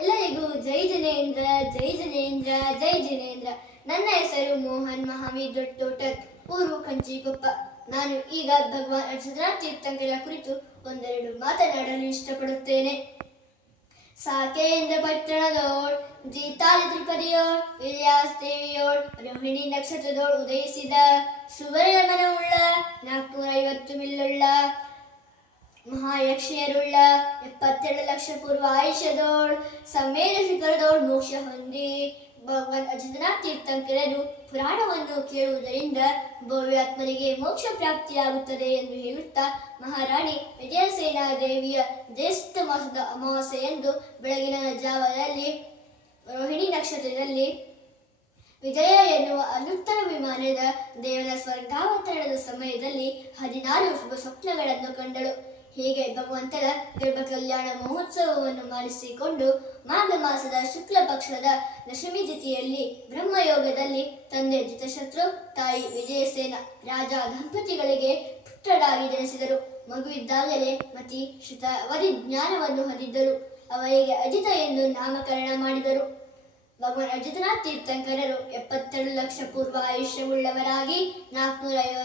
ಎಲ್ಲರಿಗೂ ಜೈ ಜನೇಂದ್ರ ಜೈ ಜನೇಂದ್ರ ಜೈ ಜನೇಂದ್ರ. ನನ್ನ ಹೆಸರು ಮೋಹನ್ ಮಹಾವೀರ್ ದೊಡ್ಡೋಟರ್ ಊರು ಕಂಚಿಕೊಪ್ಪ. ನಾನು ಈಗ ಭಗವಾನ್ ಅರ್ಜುನ ತೀರ್ಥಂಕರ ಕುರಿತು ಒಂದೆರಡು ಮಾತನಾಡಲು ಇಷ್ಟಪಡುತ್ತೇನೆ. ಸಾಕೇಂದ್ರ ಪಟ್ಟಣದೋಳ್ ಜೀತಾಲಿ ತ್ರಿಪದಿಯೋಳ್ ವಿಲ್ಯಾಸ್ ದೇವಿಯೋಳ್, ರೋಹಿಣಿ ನಕ್ಷತ್ರದೋಳ್ ಉದಯಿಸಿದ ಸುವರ್ಣಮನವುಳ್ಳ ನಾಲ್ಕುನೂರ ಐವತ್ತು ಮಿಲ್ಲುಳ್ಳ ಮಹಾಯಕ್ಷಿಯರುಳ್ಳ ಎಪ್ಪತ್ತೆರಡು ಲಕ್ಷ ಪೂರ್ವ ಆಯುಷ್ಯದೋಳ್ ಸಮ್ಮೇದ ಶಿಖರದೋಳ್ ಮೋಕ್ಷ ಹೊಂದಿ ಭಗವಾನ್ ಅಜಿತನಾಥ್ ತೀರ್ಥಂಕರರು ಪುರಾಣವನ್ನು ಕೇಳುವುದರಿಂದ ಭವ್ಯಾತ್ಮನಿಗೆ ಮೋಕ್ಷ ಪ್ರಾಪ್ತಿಯಾಗುತ್ತದೆ ಎಂದು ಹೇಳುತ್ತಾ ಮಹಾರಾಣಿ ವಿಜಯಸೇನಾ ದೇವಿಯ ಜ್ಯೇಷ್ಠ ಮಾಸದ ಅಮಾವಾಸ್ಯೆಯಂದು ಬೆಳಗಿನ ಜಾವದಲ್ಲಿ, ರೋಹಿಣಿ ನಕ್ಷತ್ರದಲ್ಲಿ ವಿಜಯ ಎನ್ನುವ ಅನುತ್ತರ ವಿಮಾನದ ದೇವರ ಸ್ವರ್ಗಾವತರಣದ ಸಮಯದಲ್ಲಿ ಹದಿನಾರು ಶುಭ ಸ್ವಪ್ನಗಳನ್ನು ಕಂಡಳು. ಹೀಗೆ ಭಗವಂತನ ಗರ್ಭ ಕಲ್ಯಾಣ ಮಹೋತ್ಸವವನ್ನು ಮಾಡಿಸಿಕೊಂಡು ಮಾಘ ಮಾಸದ ಶುಕ್ಲ ಪಕ್ಷದ ದಶಮಿ ತಿಥಿಯಲ್ಲಿ ಬ್ರಹ್ಮಯೋಗದಲ್ಲಿ ತಂದೆ ಜಿತಶತ್ರು ತಾಯಿ ವಿಜಯಸೇನ, ರಾಜ ದಂಪತಿಗಳಿಗೆ ಪುತ್ರರಾಗಿ ಜನಿಸಿದರು. ಮಗುವಿದ್ದಾಗಲೇ ಮತಿ ಶ್ರುತ ಅವಧಿ ಜ್ಞಾನವನ್ನು ಹೊಂದಿದ್ದರು. ಅವರಿಗೆ ಅಜಿತ ಎಂದು ನಾಮಕರಣ ಮಾಡಿದರು. ಭಗವಾನ್ ಅಜಿತನಾಥ್ ತೀರ್ಥಂಕರರು ಎಪ್ಪತ್ತೆರಡು ಲಕ್ಷ ಪೂರ್ವ ಆಯುಷ್ಯವುಳ್ಳವರಾಗಿ ನಾಲ್ಕುನೂರ ಐವ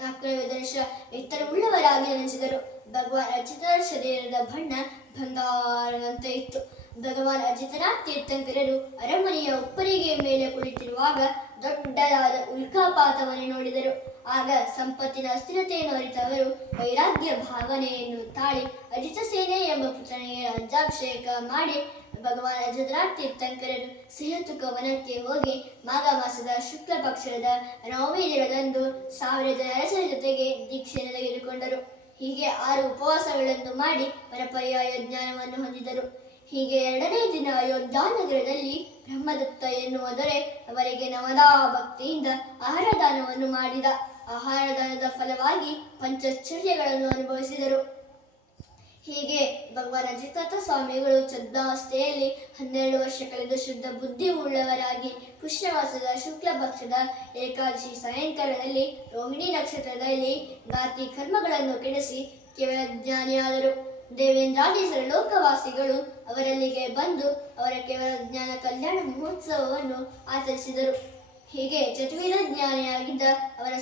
ನಾಲ್ಕುನೂರ ವರ್ಷ ಎತ್ತರವುಳ್ಳವರಾಗಿ ನೆನೆಸಿದರು. ಭಗವಾನ್ ಅಜಿತರ ಶರೀರದ ಬಣ್ಣ ಬಂಗಾರದಂತೆ ಇತ್ತು. ಭಗವಾನ್ ಅಜಿತನ ತೀರ್ಥಂಕರರು ಅರಮನೆಯ ಉಪ್ಪರಿಗೆ ಮೇಲೆ ಕುಳಿತಿರುವಾಗ ದೊಡ್ಡದಾದ ಉಲ್ಕಾಪಾತವನ್ನು ನೋಡಿದರು. ಆಗ ಸಂಪತ್ತಿನ ಅಸ್ಥಿರತೆಯನ್ನು ಅರಿತವರು ವೈರಾಗ್ಯ ಭಾವನೆಯನ್ನು ತಾಳಿ ಅಜಿತ ಸೇನೆ ಎಂಬ ಪುತ್ರನಿಗೆ ರಾಜ್ಯಾಭಿಷೇಕ ಮಾಡಿ ಭಗವಾನ್ ಅಜಿತನಾಥ್ ತೀರ್ಥಂಕರರು ಸಿಹತುಕ ವನಕ್ಕೆ ಹೋಗಿ ಮಾಘ ಮಾಸದ ಶುಕ್ಲ ಪಕ್ಷದ ನವಮಿ ದಿನದಂದು ಸಾವಿರ ಅರಸರ ಜೊತೆಗೆ ದೀಕ್ಷೆಯನ್ನು ತೆಗೆದುಕೊಂಡರು ಹೀಗೆ ಆರು ಉಪವಾಸಗಳನ್ನು ಮಾಡಿ ಪರಪರ್ಯಾಯ ಜ್ಞಾನವನ್ನು ಹೊಂದಿದರು. ಹೀಗೆ ಎರಡನೇ ದಿನ ಅಯೋಧ್ಯ ನಗರದಲ್ಲಿ ಬ್ರಹ್ಮದತ್ತ ಎನ್ನುವ ದೊರೆ ಅವರಿಗೆ ನವದಾ ಭಕ್ತಿಯಿಂದ ಆಹಾರ ದಾನವನ್ನು ಮಾಡಿದ. ಆಹಾರ ದಾನದ ಫಲವಾಗಿ ಪಂಚಶ್ಚರ್ಯಗಳನ್ನು ಅನುಭವಿಸಿದರು. ಹೀಗೆ ಭಗವಾನ್ ಅಜಿತಾಥ ಸ್ವಾಮಿಗಳು ಚದ್ಮಾವಸ್ಥೆಯಲ್ಲಿ ಹನ್ನೆರಡು ವರ್ಷ ಕಳೆದ ಶುದ್ಧ ಬುದ್ಧಿ ಉಳ್ಳವರಾಗಿ ಪುಷ್ಯಮಾಸದ ಶುಕ್ಲ ಪಕ್ಷದ ಏಕಾದಶಿ ಸಾಯಂಕಾಲದಲ್ಲಿ ರೋಹಿಣಿ ನಕ್ಷತ್ರದಲ್ಲಿ ಗಾತಿ ಕರ್ಮಗಳನ್ನು ಕೆಡಿಸಿ ಕೇವಲ ಜ್ಞಾನಿಯಾದರು. ದೇವೇಂದ್ರಾಡೀಸರ ಲೋಕವಾಸಿಗಳು ಅವರಲ್ಲಿಗೆ ಬಂದು ಅವರ ಕೇವಲ ಜ್ಞಾನ ಕಲ್ಯಾಣ ಮಹೋತ್ಸವವನ್ನು ಆಚರಿಸಿದರು. ಹೀಗೆ ಚತುವಿನ ಜ್ಞಾನಿಯಾಗಿದ್ದ ಅವರ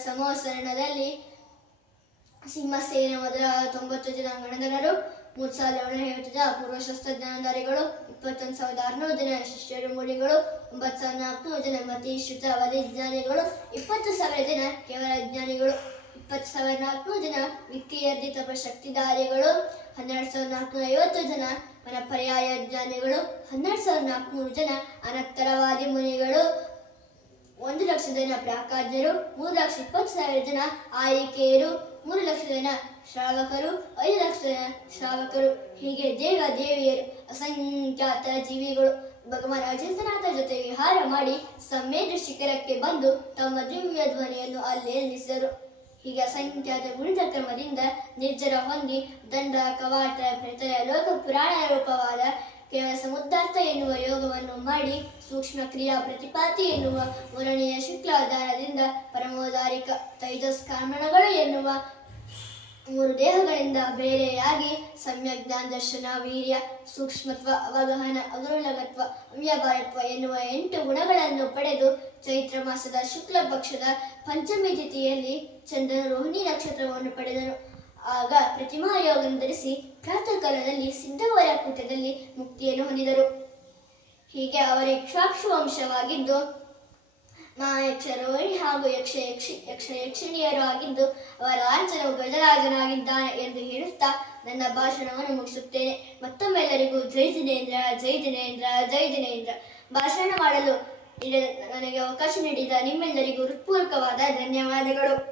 ಸೇನೆ ಮೊದಲ ತೊಂಬತ್ತು ಜನ ಗಣಧರರು, ಮೂರು ಸಾವಿರದ ಏಳ್ನೂರ ಐವತ್ತು ಜನ ಶಸ್ತ್ರಜ್ಞಾನಧಾರಿಗಳು ಜ್ಞಾನಧಾರಿಗಳು, ಇಪ್ಪತ್ತೊಂದು ಸಾವಿರದ ಆರುನೂರು ಜನ ಶಿಷ್ಯರು, ಮುನಿಗಳು, ಒಂಬತ್ತು ಸಾವಿರದ ನಾಲ್ಕುನೂರು ಜನ ಮತಿ ಶ್ರುತ ಅವಧಿ ಜ್ಞಾನಿಗಳು ಇಪ್ಪತ್ತು ಸಾವಿರ ಜನ ಕೇವಲ ವಿಜ್ಞಾನಿಗಳು, ಇಪ್ಪತ್ತು ಸಾವಿರದ ನಾಲ್ಕುನೂರು ಜನ ವಿಕ್ರಿಯರ್ಧಿ ತಪಶಕ್ತಿಧಾರಿಗಳು ಹನ್ನೆರಡು ಸಾವಿರದ ನಾಲ್ಕುನೂರ ಐವತ್ತು ಜನ ಪರ್ಯಾಯ ಜ್ಞಾನಿಗಳು ಹನ್ನೆರಡು ಸಾವಿರದ ನಾಲ್ಕುನೂರು ಜನ ಅನತ್ತರವಾದಿ ಮುನಿಗಳು, ಒಂದು ಲಕ್ಷ ಜನ ಪ್ರಾಕಾಜ್ಯರು, ಮೂರು ಲಕ್ಷ ಇಪ್ಪತ್ತು ಸಾವಿರ ಜನ ಆಯ್ಕೆಯರು ಮೂರು ಲಕ್ಷ ಜನ ಶ್ರಾವಕರು, ಐದು ಲಕ್ಷ ಜನ ಶ್ರಾವಕರು. ಹೀಗೆ ದೇವ ದೇವಿಯರು, ಅಸಂಖ್ಯಾತ ಜೀವಿಗಳು ಭಗವಾನ್ ಅಜಿತನಾಥ ಜೊತೆ ವಿಹಾರ ಮಾಡಿ ಸಮ್ಮೇದ ಶಿಖರಕ್ಕೆ ಬಂದು ತಮ್ಮ ದಿವ್ಯ ಧ್ವನಿಯನ್ನು ಅಲ್ಲಿ ನಿಲ್ಲಿಸಿದರು ಹೀಗೆ ಅಸಂಖ್ಯಾತ ಗುಣಿತ ಕ್ರಮದಿಂದ ನಿರ್ಜರ ಹೊಂದಿ ದಂಡ, ಕವಾಟ ಪ್ರತಯ ಲೋಕ ಪುರಾಣ ರೂಪವಾದ ಕೇವಲ ಸಮುದ್ಧಾರ್ಥ ಎನ್ನುವ ಯೋಗವನ್ನು ಮಾಡಿ ಸೂಕ್ಷ್ಮ ಕ್ರಿಯಾ ಪ್ರತಿಪಾತಿ ಎನ್ನುವ ಮೂರನೆಯ ಶುಕ್ಲಾಧಾರದಿಂದ ಪರಮೋದಾರಿಕ ತೈಜಸ್ಕಾರಣಗಳು ಎನ್ನುವ ಮೂರು ದೇಹಗಳಿಂದ ಬೇರೆಯಾಗಿ ಸಮ್ಯಜ್ಞಾನ ದರ್ಶನ ವೀರ್ಯ ಸೂಕ್ಷ್ಮತ್ವ ಅವಗಹನ ಅಗುರುಲಗತ್ವ ಅವ್ಯಭಾರತ್ವ ಎನ್ನುವ ಎಂಟು ಗುಣಗಳನ್ನು ಪಡೆದು ಚೈತ್ರ ಮಾಸದ ಶುಕ್ಲ ಪಕ್ಷದ ಪಂಚಮಿ ತಿಥಿಯಲ್ಲಿ ಚಂದ್ರನ ರೋಹಿಣಿ ನಕ್ಷತ್ರವನ್ನು ಪಡೆದನು. ಆಗ ಪ್ರತಿಮಾ ಯೋಗ ಧರಿಸಿ ಪ್ರಾತಃ ಕಾಲದಲ್ಲಿ ಕೂಟದಲ್ಲಿ ಮುಕ್ತಿಯನ್ನು ಹೊಂದಿದರು. ಹೀಗೆ ಅವರ ಇಕ್ಷಾಕ್ಷು ವಂಶವಾಗಿದ್ದು ರೋಹಿಣಿ ಹಾಗೂ ಯಕ್ಷ ಯಕ್ಷಿ, ಯಕ್ಷ ಯಕ್ಷಿಣಿಯರು ಆಗಿದ್ದು, ಅವರ ಲಾಂಛನವು ಗಜರಾಜನಾಗಿದ್ದಾನೆ ಎಂದು ಹೇಳುತ್ತಾ ನನ್ನ ಭಾಷಣವನ್ನು ಮುಗಿಸುತ್ತೇನೆ. ಮತ್ತೊಮ್ಮೆಲ್ಲರಿಗೂ ಜೈ ಜಿನೇಂದ್ರ ಜೈ ಜಿನೇಂದ್ರ ಜೈ ಜಿನೇಂದ್ರ. ಭಾಷಣ ಮಾಡಲು ನನಗೆ ಅವಕಾಶ ನೀಡಿದ ನಿಮ್ಮೆಲ್ಲರಿಗೂ ಹೃತ್ಪೂರ್ವಕವಾದ ಧನ್ಯವಾದಗಳು.